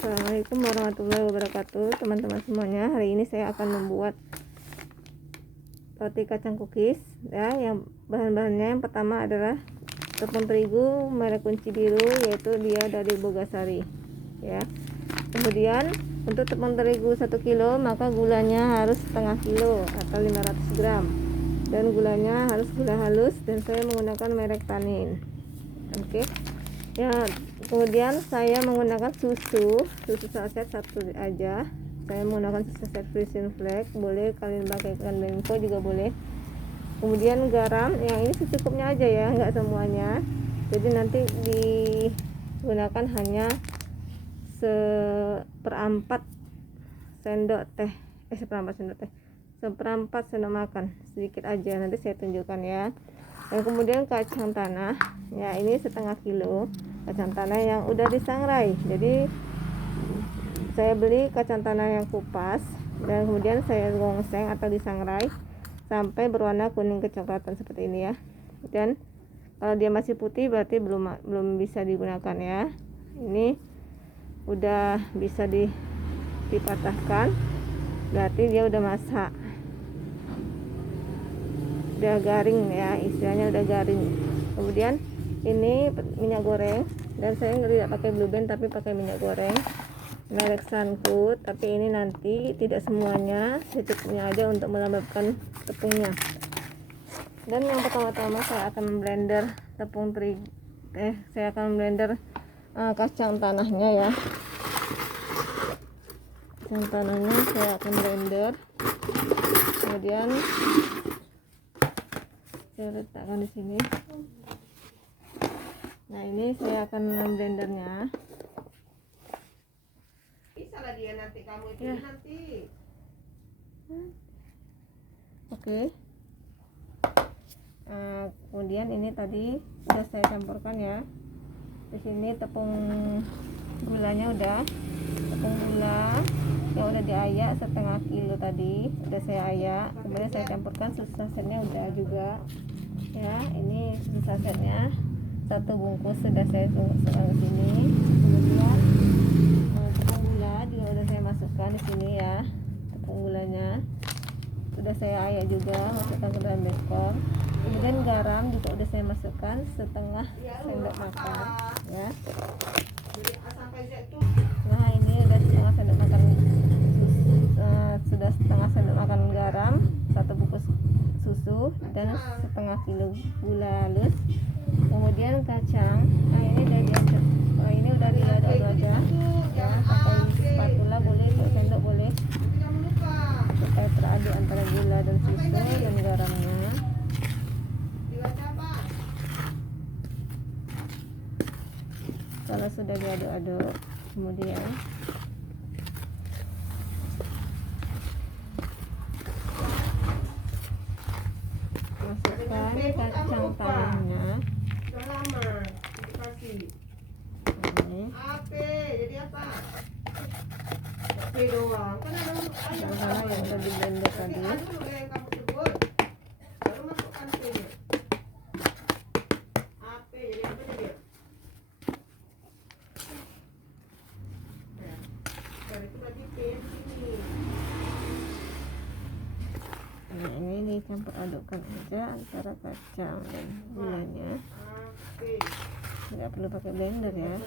Assalamualaikum warahmatullahi wabarakatuh, teman-teman semuanya. Hari ini saya akan membuat roti kacang cookies ya. Yang bahan-bahannya yang pertama adalah tepung terigu merek kunci biru, yaitu dia dari Bogasari ya. Kemudian untuk tepung terigu 1 kilo, maka gulanya harus setengah kilo atau 500 gram, dan gulanya harus gula halus, dan saya menggunakan merek Tanin. Oke ya. Kemudian saya menggunakan susu saset 1 aja. Saya menggunakan susu saset Frisian Flag, boleh kalian pakai Bemco juga boleh. Kemudian garam, yang ini secukupnya aja ya, nggak semuanya. Jadi nanti digunakan hanya seperempat sendok teh, seperempat sendok makan, sedikit aja, nanti saya tunjukkan ya. Dan kemudian kacang tanah ya, ini setengah kilo kacang tanah yang udah disangrai. Jadi saya beli kacang tanah yang kupas, dan kemudian saya gongseng atau disangrai sampai berwarna kuning kecoklatan seperti ini ya. Dan kalau dia masih putih berarti belum bisa digunakan ya. Ini udah bisa dipatahkan, berarti dia udah masak, udah garing ya, istilahnya udah garing. Kemudian ini minyak goreng, dan saya tidak pakai Blue Band tapi pakai minyak goreng merek Sunfood, tapi ini nanti tidak semuanya, secukupnya aja untuk melembabkan tepungnya. Dan yang pertama-tama saya akan memblender tepung terigu, saya akan memblender kacang tanahnya ya. Kacang tanahnya saya akan blender, kemudian saya letakkan di sini. Nah, ini saya akan memblendernya. Bisa lah dia nanti kamu itu Ya. nanti. Oke. Kemudian ini tadi sudah saya campurkan ya. Di sini tepung gulanya tepung gula yang udah diayak setengah kilo tadi udah saya ayak. Kemudian saya campurkan susu sasetnya udah juga ya. Ini susu sasetnya 1 bungkus sudah saya masukkan ke sini. Kemudian tepung gula juga udah saya masukkan di sini ya. Tepung gulanya sudah saya ayak juga, masukkan ke dalam beker. Kemudian garam juga udah saya masukkan setengah sendok makan ya. Nah, ini udah setengah sendok makan sudah setengah sendok makan garam, 1 bungkus susu, dan setengah kilo gula halus. Kemudian kacang, nah ini udah diaduk, ini udah diaduk aja ya, pakai spatula boleh, pakai sendok boleh, supaya teraduk antara gula dan susu dan garamnya. Kalau sudah diaduk-aduk, kemudian masukkan kacang tanahnya. Ini Jadi apa? Oke doang. Kan ada yang udah di blender tadi. yang kamu sebut. Baru masukkan P-nya. AP jadi apa jadi? Nah, itu berarti P sini. Nah, ini dicampur adukkan aja antara kacang dan gulanya. AP. Nggak perlu pakai blender ya.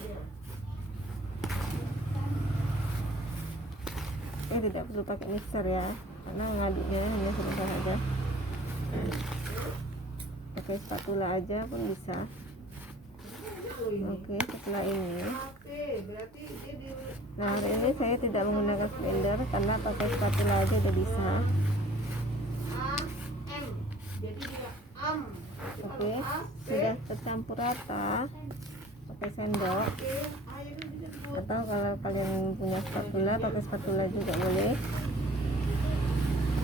Tidak perlu pakai mixer ya, karena ngaduknya hanya sebentar aja. Pakai spatula aja pun bisa. Oke, setelah ini, nah hari ini saya tidak menggunakan blender karena pakai spatula aja udah bisa. Oke, sudah tercampur rata, pakai sendok, atau kalau kalian punya spatula, pakai spatula juga boleh,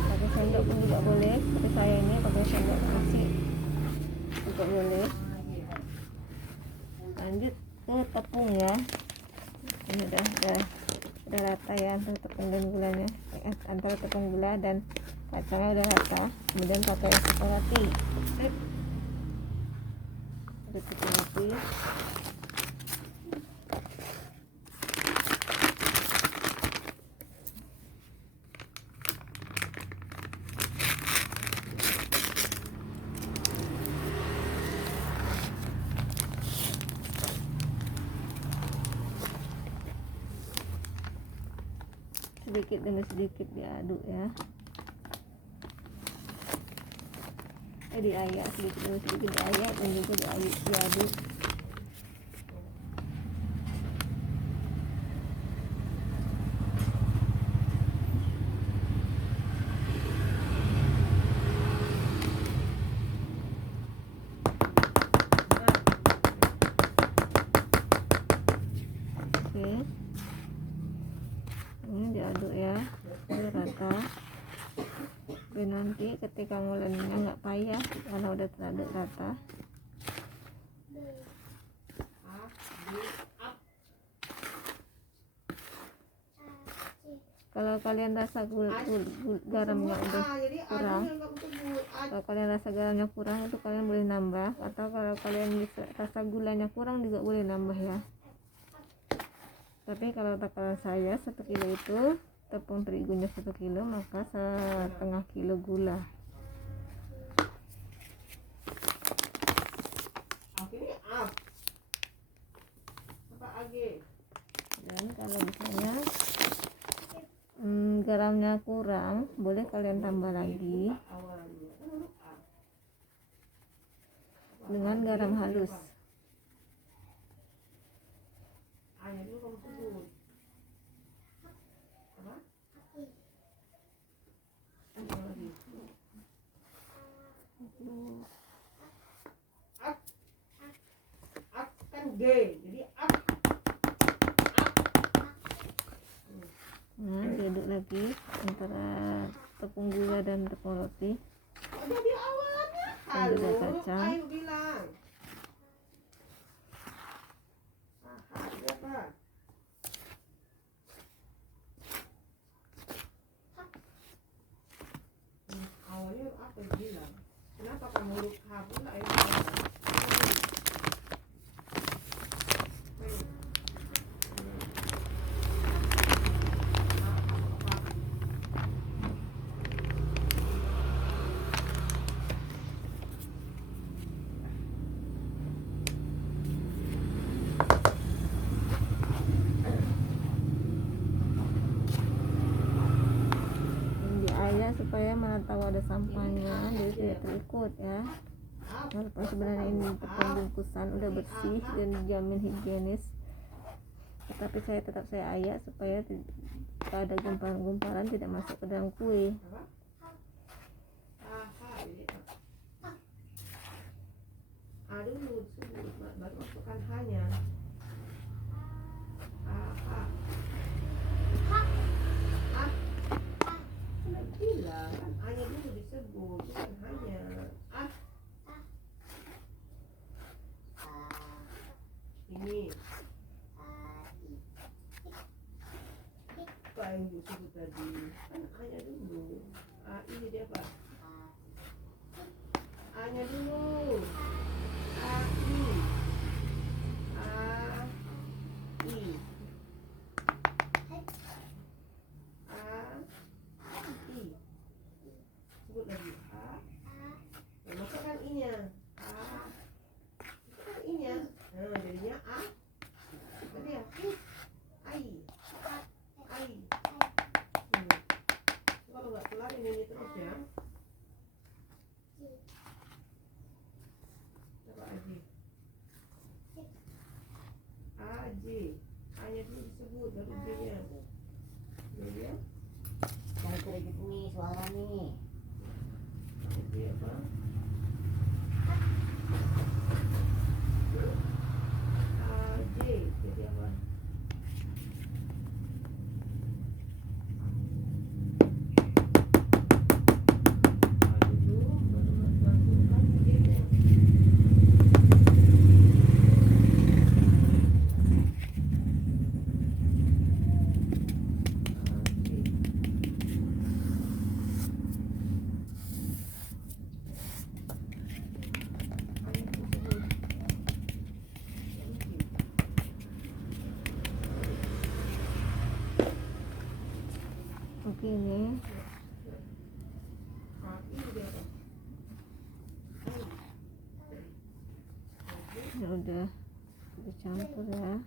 pakai sendok pun juga boleh, tapi saya ini pakai sendok nasi juga boleh. Lanjut ke tepung ya. Ini udah rata ya antara tepung dan gulanya, antara tepung gula dan kacangnya udah rata. Kemudian pakai tepung roti, sedikit demi sedikit diaduk ya. Diayak sedikit demi sedikit, diayak dan juga diaduk. Oke, ini diaduk ya biar rata. Dan nanti ketika ngulennya nggak payah karena udah teraduk rata. Kalau kalian rasa garamnya udah kurang, kalau kalian rasa garamnya kurang itu kalian boleh nambah, atau kalau kalian bisa rasa gulanya kurang juga boleh nambah ya. Tapi kalau takaran saya 1 kilo itu tepung terigunya 1 kilo, maka 1/2 kilo gula. Dan kalau misalnya garamnya kurang, boleh kalian tambah lagi dengan garam halus. Nah, diaduk lagi antara tepung gula dan tepung roti dan juga kacang. Awalnya apa bilang? Kenapa kamu lupa pula ya? Supaya mana tahu ada sampahnya, jadi tidak terikut ya. Walaupun sebenarnya ini tepung bungkusan udah bersih dan dijamin higienis, tetapi tetap saya ayak supaya tidak ada gumpalan-gumpalan tidak masuk ke dalam kue. Dulu baru masukkan hanya gila kan, hanya dulu disebut bukan hanya ini apa yang disebut tadi kan, hanya dulu ini dia Pak, hanya dulu sebut lagi masukkan inya masukkan inya, nah jadinya tadi ya ai kalau nggak kelar ini terus ya. Coba aji hanya dulu disebut baru j-nya ya. Jangan terikut nih suara nih. Jadi apa? J jadi apa? Dulu baru masukkan j-nya. Oke, ini ya udah dicampur ya.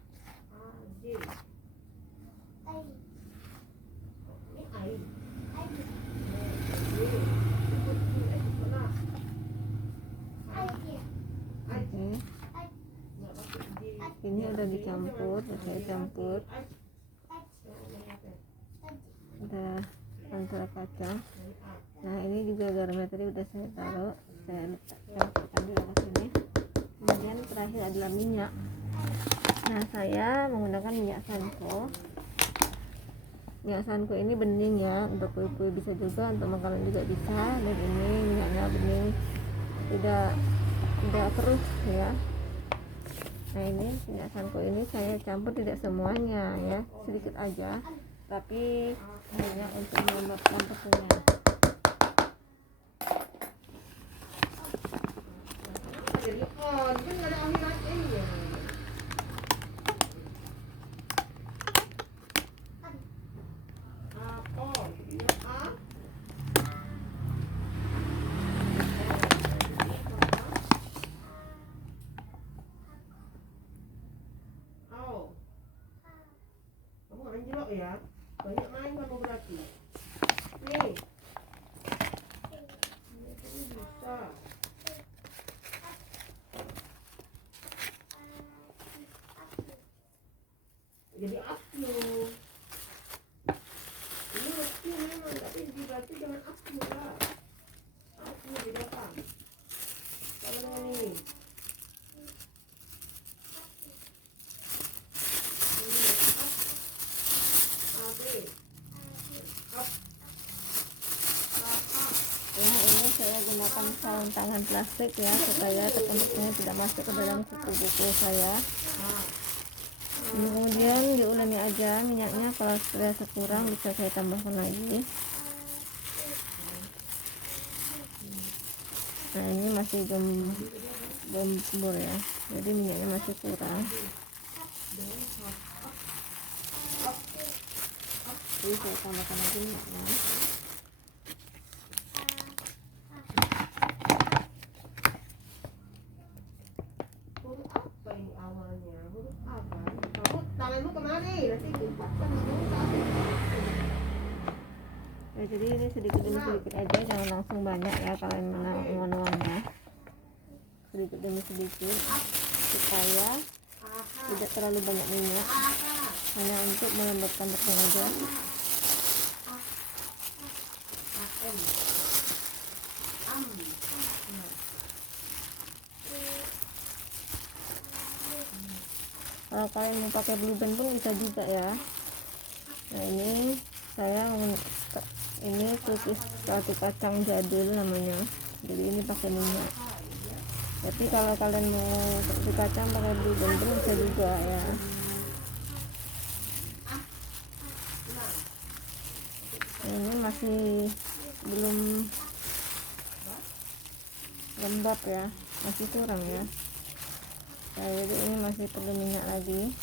udah dicampur, saya campur udah antara kacang. Nah ini juga garamnya tadi udah saya taruh, saya campurkan juga ke sini. Kemudian terakhir adalah minyak. Nah saya menggunakan minyak sanko. Minyak sanko ini bening ya, untuk kue-kue bisa juga, untuk makanan juga bisa. Dan ini minyaknya bening, tidak keruh ya. Nah ini minyak sanko ini saya campur tidak semuanya ya, sedikit aja, tapi hanya untuk melembabkan tepungnya. Jadi kan nggak ada akhiratnya. Apa? Dia Oh. Kamu orang jelok ya? Banyak main kamu berarti. Nih. Ini bisa. Jadi aku. Ini mesti memang, tapi berarti jangan aku lah. Aku di depan. Sama dengan ini. Ya ini saya gunakan sarung tangan plastik ya, supaya tepung-tepungnya tidak masuk ke dalam kuku-kuku saya. Ini kemudian diulangi aja minyaknya, kalau sudah kurang bisa saya tambahkan lagi. Nah ini masih gembur ya, jadi minyaknya masih kurang. Jadi saya tambahkan lagi minyaknya. Huruf apa ini awalnya? Huruf apa? Kamu tanganmu kemana? Nanti dipaksa Ya, jadi ini sedikit demi sedikit aja, jangan langsung banyak ya kalian mau nuangnya. Sedikit demi sedikit supaya tidak terlalu banyak minyak, hanya untuk melembabkan tepung aja. Kalau kalian mau pakai blue band pun bisa juga ya. Nah ini saya ini kukis satu kacang jadul namanya, jadi ini pakai minyak. Tapi kalau kalian mau satu kacang pakai blue band pun bisa juga ya. Ini masih belum lembab ya, masih kurang ya. Nah, jadi ini masih perlu minyak lagi.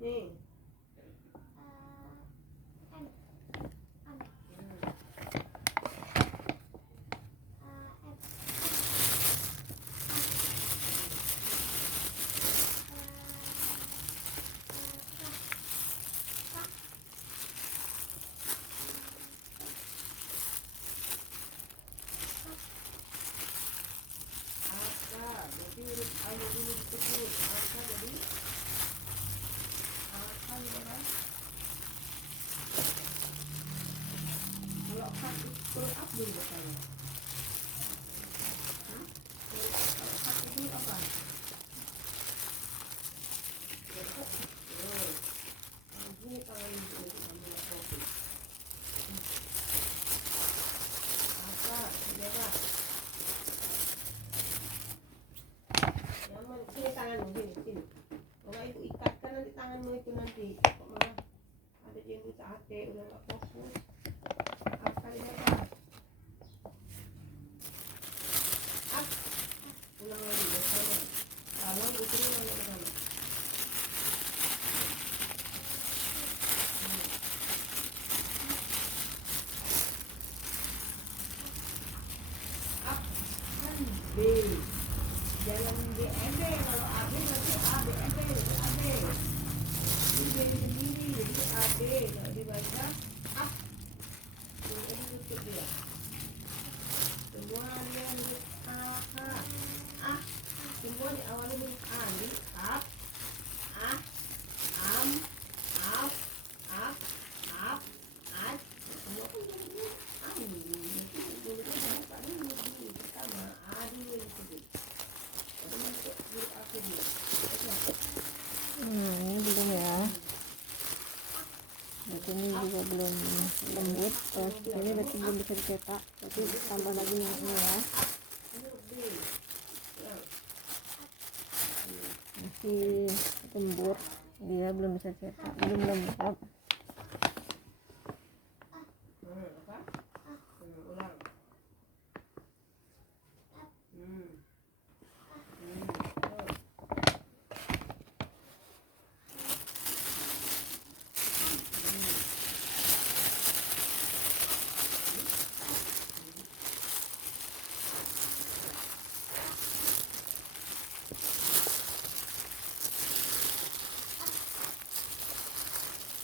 Nih. Jadi huruf A dulu disebut apa jadi apa ya? Kalau hak itu Abdul katanya. Kalau hak itu apa? Lagi tangan itu ambil kopi. Apa? Siapa? Sini tanganmu, sini. Kalau ibu ikatkan nanti tanganmu itu nanti. Kok malah ada jenggot sate, udah nggak fokus. Apa ini apa? Ulang lagi, biasanya. Kalau itu ulang ke sana. kalau dibaca up. Ini tutup dia. Semua dia huruf A, H, A. Semua diawali huruf A. Di up, A, am, up, up, up, at. Semua kan jadi am. Jadi mulutnya buka dulu pertama A dulu yang disebut. Baru masuk huruf A kedua. Ini belum ya. Berarti ini juga belum lembut. Kalau seperti ini berarti belum bisa dicetak. Berarti tambah lagi minyaknya ya. Huruf B. Ya. Masih lembut. Dia belum bisa cetak. Belum lembab. Apa? Ulang.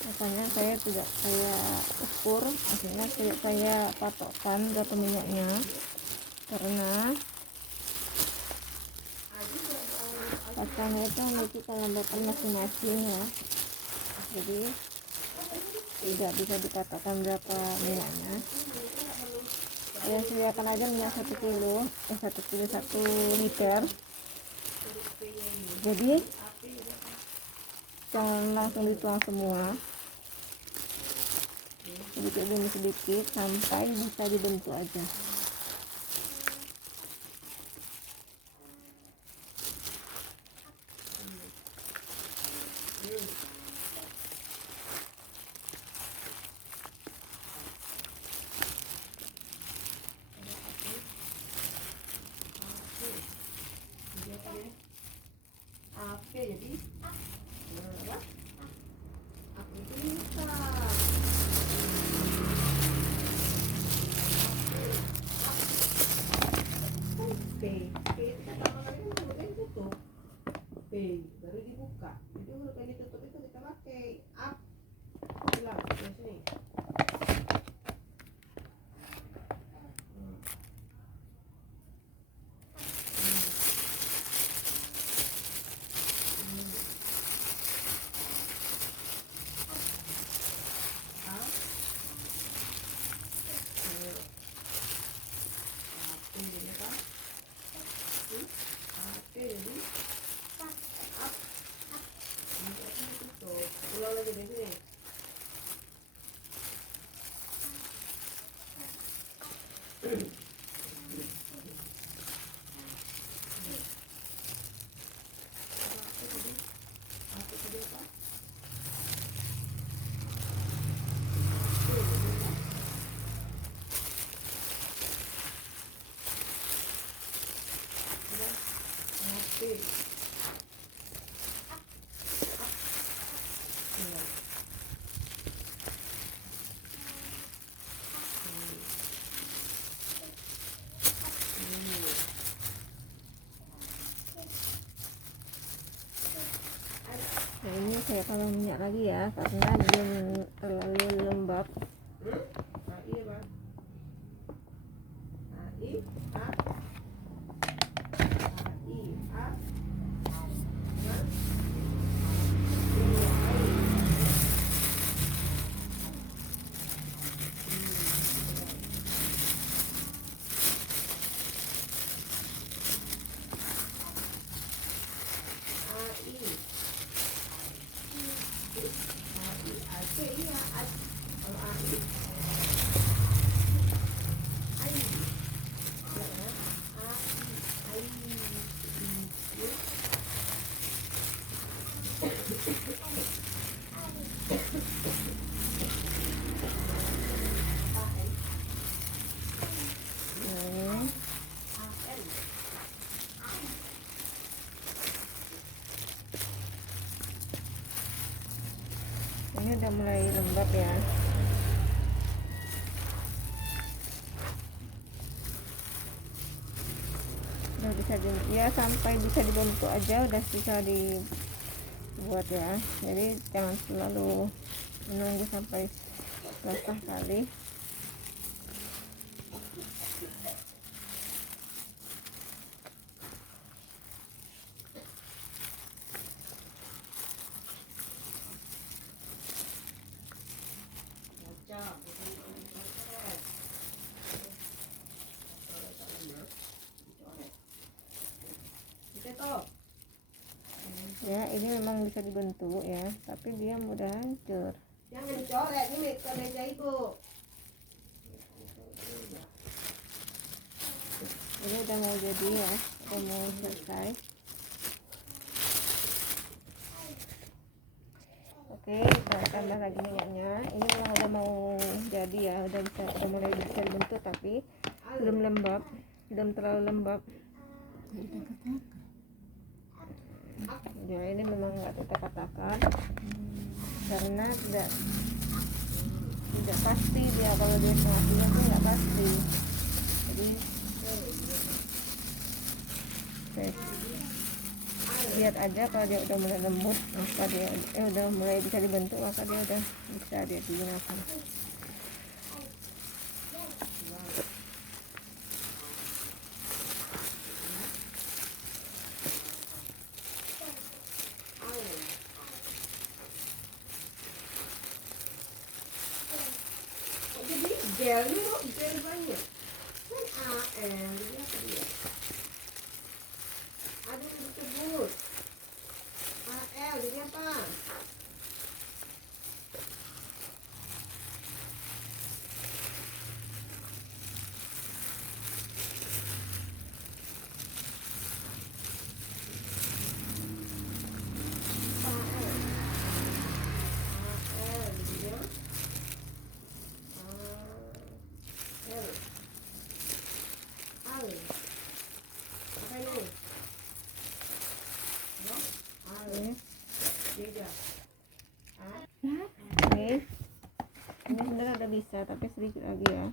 Makanya saya tidak saya ukur, akhirnya tidak saya patokkan berapa minyaknya, karena kacangnya itu memiliki kelembapan masing-masing ya. Jadi tidak bisa dikatakan berapa minyaknya. Ya sediakan aja minyak 1 kilo, 1 liter. Jadi jangan langsung dituang semua, sedikit demi sedikit sampai bisa dibentuk aja. Oke, jadi apa? Aku bisa. Oke, itu pertama kali kan huruf yang tutup. Oke, baru dibuka. Jadi huruf yang ditutup itu kita pakai up. Ulang, di sini. Ulang lagi di sini. Nah ini saya tambah minyak lagi ya, karena belum terlalu lembab. Iya bang. Ini udah mulai lembab ya. Udah bisa ya sampai bisa dibentuk aja udah bisa dibuat ya. Jadi jangan selalu menunggu sampai basah kali. Ya, ini memang bisa dibentuk ya, tapi dia mudah hancur. Jangan dicoret, ini ke meja ibu. Ini udah mau jadi ya, udah mau selesai. Oke, kita tambah lagi minyaknya. Ini memang udah mau jadi ya, udah mulai bisa dibentuk, tapi belum lembab, belum terlalu lembab. Ya, ini memang nggak kita katakan karena tidak pasti dia, kalau dia setengah bulan tuh nggak pasti. Jadi lihat aja kalau dia udah mulai lembut, maka dia udah mulai bisa dibentuk, maka dia udah bisa dia digunakan. Jadi gelnya kok gel banyak. Kan AL, jadi apa dia? Ada yang disebut AL, jadi apa? Ini sebenarnya udah bisa, tapi sedikit lagi ya,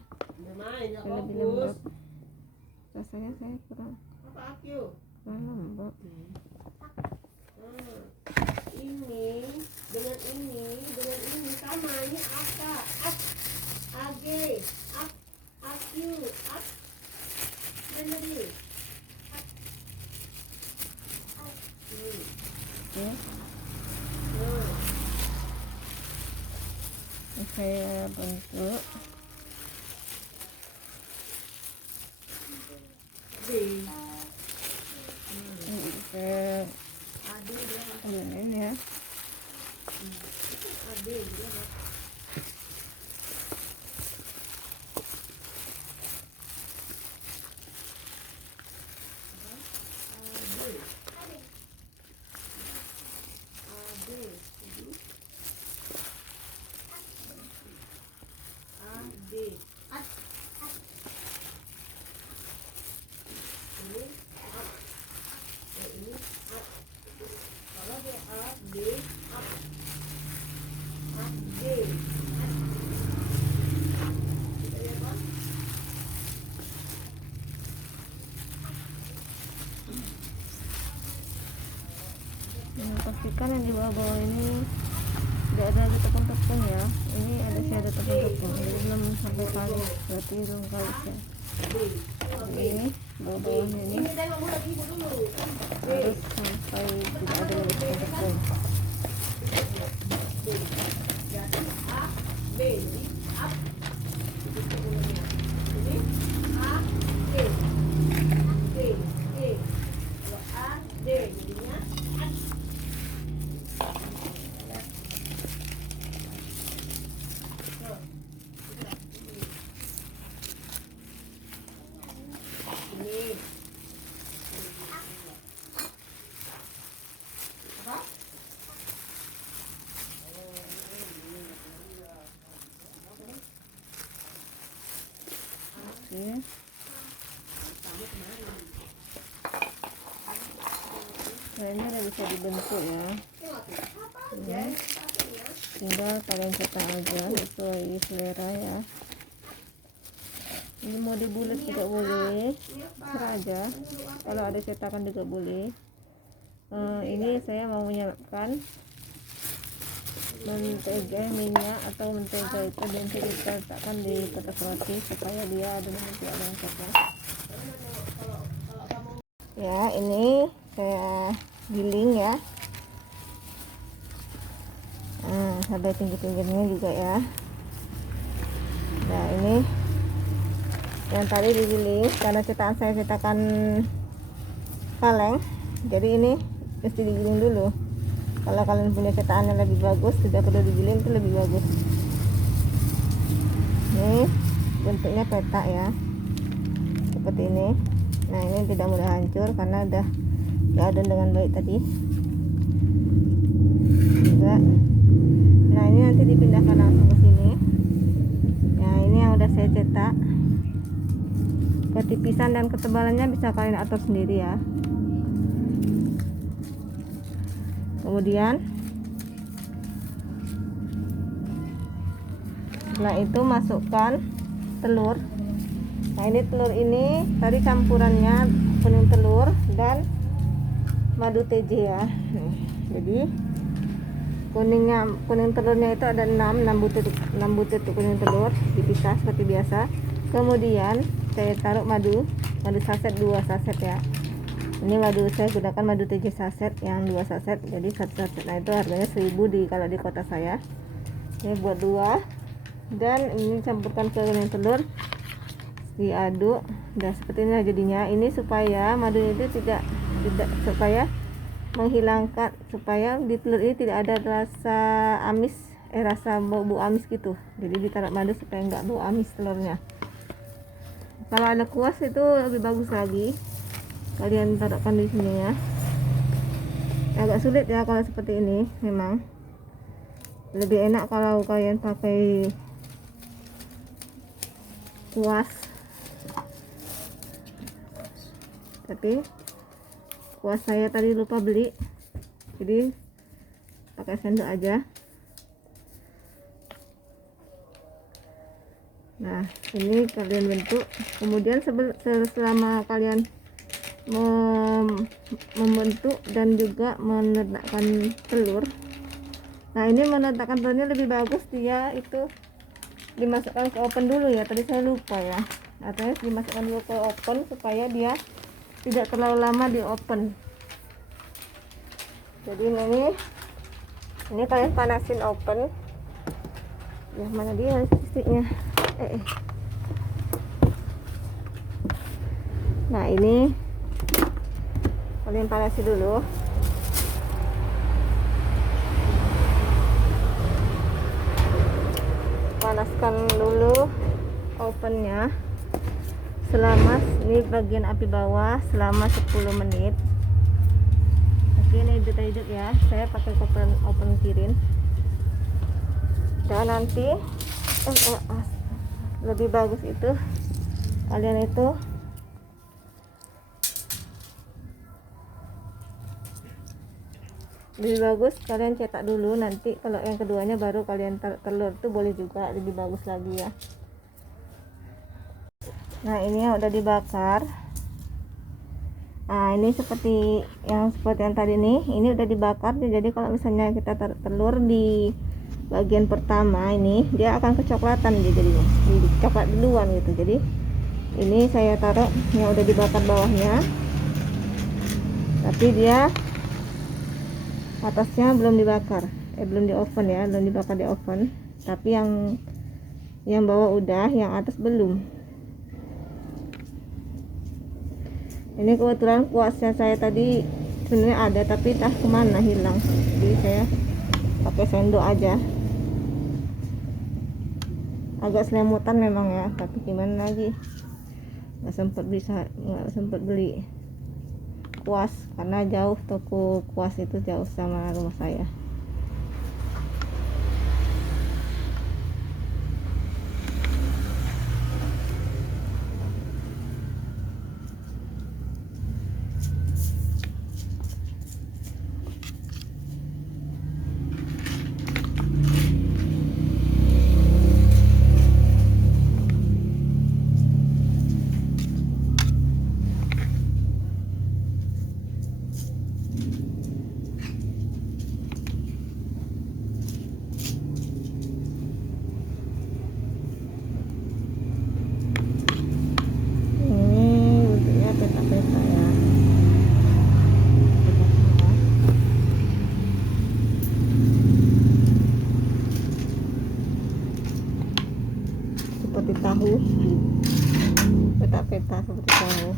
Main, biar lebih lembab. Rasanya saya kurang lembab. Ini dengan ini sama, ini apa? AG, AQ, dan lagi. Oke, ini saya bentuk. Ini saya ulangin ya. Pastikan yang di bawah-bawah ini tidak ada lagi tepung-tepung ya. Ini ada tepung-tepung, jadi belum sampai panas, berarti belum panas ya. Jadi ini bawah-bawahnya ini harus sampai tidak ada lagi tepung-tepung. Oke. Nah, ini udah bisa dibentuk ya. Tinggal kalian cetak aja sesuai selera ya. Ini mau dibulat juga boleh, serah aja. Kalau ada cetakan juga boleh. Ini saya mau menyelapkan mentega, minyak atau mentega itu nanti kita letakkan di kotak roti supaya dia adonan tidak lengket ya. Ya, ini saya giling ya. Nah, sampai pinggir-pinggirnya juga ya. Nah, ini yang tadi digiling karena cetakan saya cetakan kaleng, jadi ini mesti digiling dulu. Kalau kalian punya cetakan yang lebih bagus, tidak perlu digiling, itu lebih bagus. Ini bentuknya peta ya, seperti ini. Nah, ini tidak mudah hancur karena udah diadon dengan baik tadi juga. Nah, ini nanti dipindahkan langsung ke sini. Nah, ini yang udah saya cetak. Ketipisan dan ketebalannya bisa kalian atur sendiri ya. Kemudian setelah itu masukkan telur. Nah, ini telur ini tadi campurannya kuning telur dan madu TJ ya. Jadi kuning telurnya itu ada 6 butir kuning telur dipisah seperti biasa. Kemudian saya taruh madu saset 2 saset ya. Ini madu saya gunakan madu TJ saset yang 2 saset, jadi 1 saset. Nah, itu harganya 1000 kalau di kota saya. Ini buat 2, dan ini campurkan ke kuning telur, diaduk. Dan seperti ini jadinya. Ini supaya madu itu tidak supaya menghilangkan, supaya di telur ini tidak ada rasa amis, rasa bau amis gitu. Jadi ditaruh madu supaya enggak bau amis telurnya. Kalau ada kuas itu lebih bagus lagi, kalian taruhkan di sini ya. Agak sulit ya kalau seperti ini, memang lebih enak kalau kalian pakai kuas, tapi kuas saya tadi lupa beli, jadi pakai sendok aja. Nah, ini kalian bentuk. Kemudian selama kalian membentuk dan juga meletakkan telur. Nah, ini meletakkan telurnya lebih bagus dia itu dimasukkan ke oven dulu ya. Tadi saya lupa ya. Artinya dimasukkan dulu ke oven supaya dia tidak terlalu lama di oven. Jadi ini kalian panasin oven. Ya, mana dia sticknya? Nah, ini kalian panasi dulu. Panaskan dulu ovennya selama, ini bagian api bawah, selama 10 menit. Oke, ini hidup ya, saya pakai oven kirin. Dan nanti lebih bagus itu kalian itu lebih bagus kalian cetak dulu, nanti kalau yang keduanya baru kalian telur tuh boleh juga, lebih bagus lagi ya. Nah, ini yang udah dibakar. Nah, ini seperti yang tadi nih, ini udah dibakar. Jadi kalau misalnya kita taruh telur di bagian pertama ini, dia akan kecoklatan jadinya, coklat duluan gitu. Jadi ini saya taruh yang udah dibakar bawahnya, tapi dia atasnya belum dibakar, belum di oven ya, belum dibakar di oven. Tapi yang bawah udah, yang atas belum. Ini kebetulan kuasnya saya tadi sebenarnya ada, tapi entah kemana hilang, jadi saya pakai sendok aja. Agak selemutan memang ya, tapi gimana lagi, nggak sempat beli kuas karena jauh, toko kuas itu jauh sama rumah saya. seperti tahu, peta-peta seperti tahu.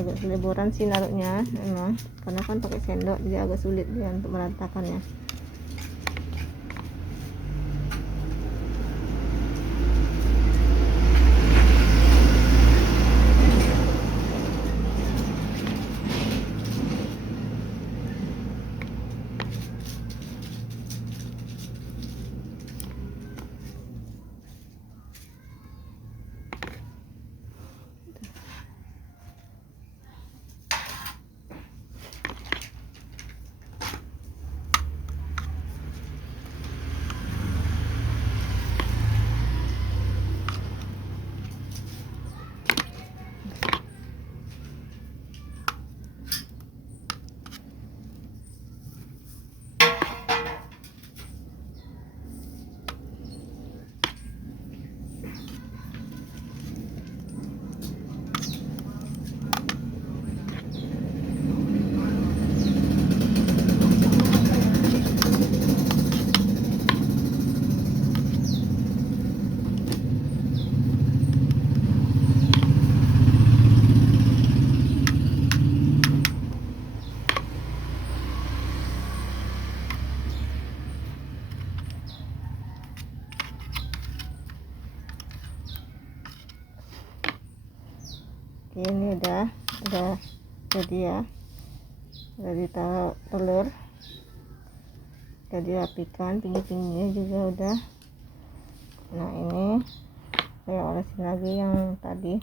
Agak seliburan sih naruhnya emang, karena kan pakai sendok jadi agak sulit dia untuk meratakannya. Oke, ini udah jadi ya, udah ditaruh telur, udah dirapikan, pinggir-pinggirnya juga udah. Nah ini saya olesin lagi yang tadi.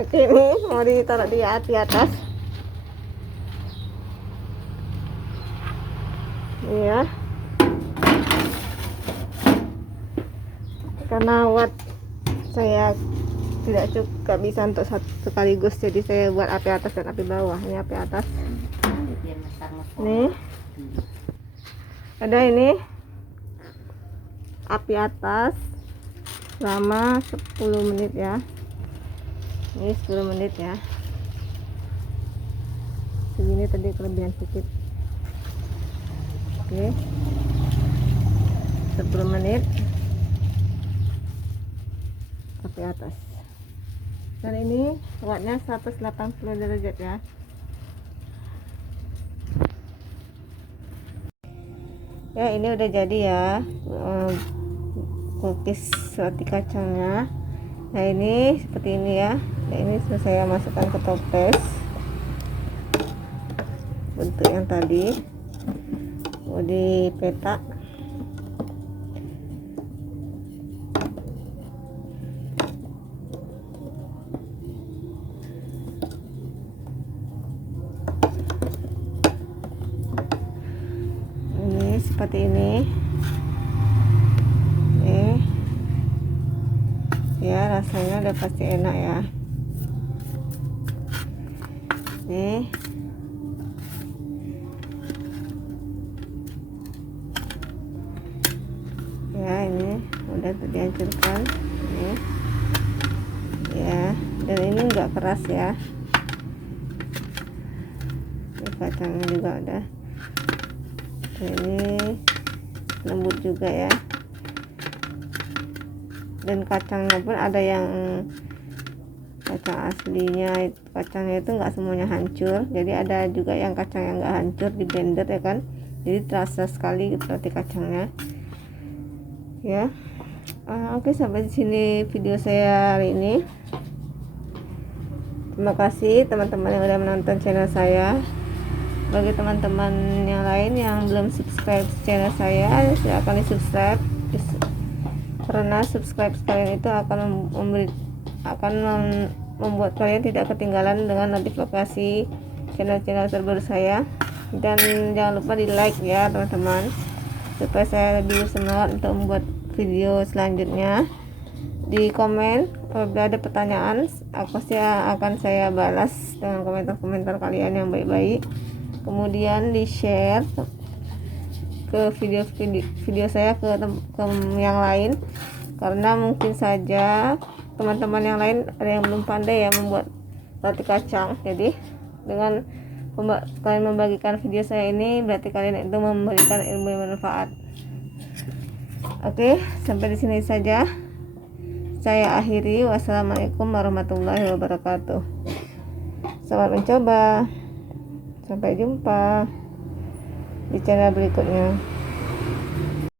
Oke, ini mau ditaruh di atas. Iya. Karena watt saya tidak cukup bisa untuk sekaligus, jadi saya buat api atas dan api bawah. Ini api atas. Nih ada ini api atas selama 10 menit ya. Ini 10 menit ya. Segini tadi kelebihan sedikit. Oke, 10 menit api atas, dan ini wattnya 180 derajat ya. Ya ini udah jadi ya, cookies roti kacangnya. Nah ini seperti ini ya. Nah ini sudah saya masukkan ke toples bentuk yang tadi, mau dipetak. Seperti ini ya, rasanya udah pasti enak ya. Nih ya, ini udah dihancurkan nih ya, dan ini enggak keras ya. Ini kacangnya juga udah, ini lembut juga ya, dan kacangnya pun ada yang kacang aslinya, kacangnya itu enggak semuanya hancur, jadi ada juga yang kacang yang enggak hancur di blender ya kan, jadi terasa sekali gitu roti kacangnya ya. Oke, sampai di sini video saya hari ini. Terima kasih teman-teman yang udah menonton channel saya. Bagi teman-teman yang lain yang belum subscribe channel saya, silahkan di subscribe, karena subscribe kalian itu akan membuat kalian tidak ketinggalan dengan notifikasi channel-channel terbaru saya. Dan jangan lupa di like ya teman-teman, supaya saya lebih semangat untuk membuat video selanjutnya. Di komen kalau ada pertanyaan, akan saya balas dengan komentar-komentar kalian yang baik-baik. Kemudian di share ke video saya ke yang lain, karena mungkin saja teman-teman yang lain ada yang belum pandai ya membuat roti kacang. Jadi dengan kalian membagikan video saya ini berarti kalian itu memberikan ilmu yang bermanfaat. Oke, sampai di sini saja saya akhiri. Wassalamualaikum warahmatullahi wabarakatuh. Selamat mencoba. Sampai jumpa di channel berikutnya.